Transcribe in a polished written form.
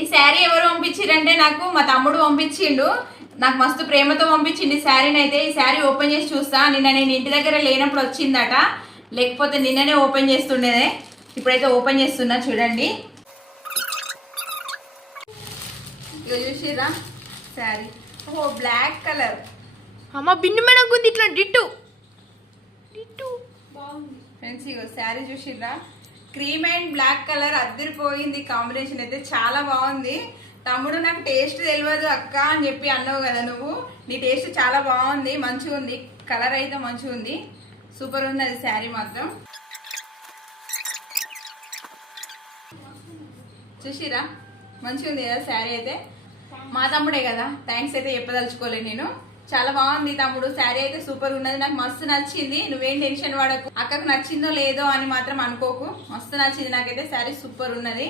ఈ శారీ ఎవరు పంపించిండ్రంటే నాకు మా తమ్ముడు పంపించిండు. నాకు మస్తు ప్రేమతో పంపించింది శారీని. అయితే ఈ శారీ ఓపెన్ చేసి చూస్తా. నిన్న నేను ఇంటి దగ్గర లేనప్పుడు వచ్చిందట, లేకపోతే నిన్ననే ఓపెన్ చేస్తుండేదే. ఇప్పుడైతే ఓపెన్ చేస్తున్నా చూడండి. ఇక చూసిరా శారీ. ఓ బ్లాక్ కలర్. అమ్మ బిన్ను మేడం ఉంది ఇట్లా డిట్టు డిట్టు బాగుంది ఫ్రెండ్స్. ఇగో శారీ చూసిరా, క్రీమ్ అండ్ బ్లాక్ కలర్ అద్దరిపోయింది. కాంబినేషన్ అయితే చాలా బాగుంది. తమ్ముడు నాకు టేస్ట్ తెలియదు అక్క అని చెప్పి అన్నావు కదా నువ్వు. నీ టేస్ట్ చాలా బాగుంది, మంచిగా ఉంది. కలర్ అయితే మంచిగా ఉంది, సూపర్ ఉంది అది శారీ మాత్రం. చూసిరా మంచిగా ఉంది కదా శారీ అయితే. మా తమ్ముడే కదా, థ్యాంక్స్ అయితే చెప్పదలుచుకోలేదు నేను. చాలా బాగుంది తమ్ముడు, శారీ అయితే సూపర్ ఉన్నది. నాకు మస్తు నచ్చింది. నువ్వేం టెన్షన్ పడకు, అక్కకు నచ్చిందో లేదో అని మాత్రం అనుకోకు. మస్తు నచ్చింది నాకైతే శారీ, సూపర్ ఉన్నది.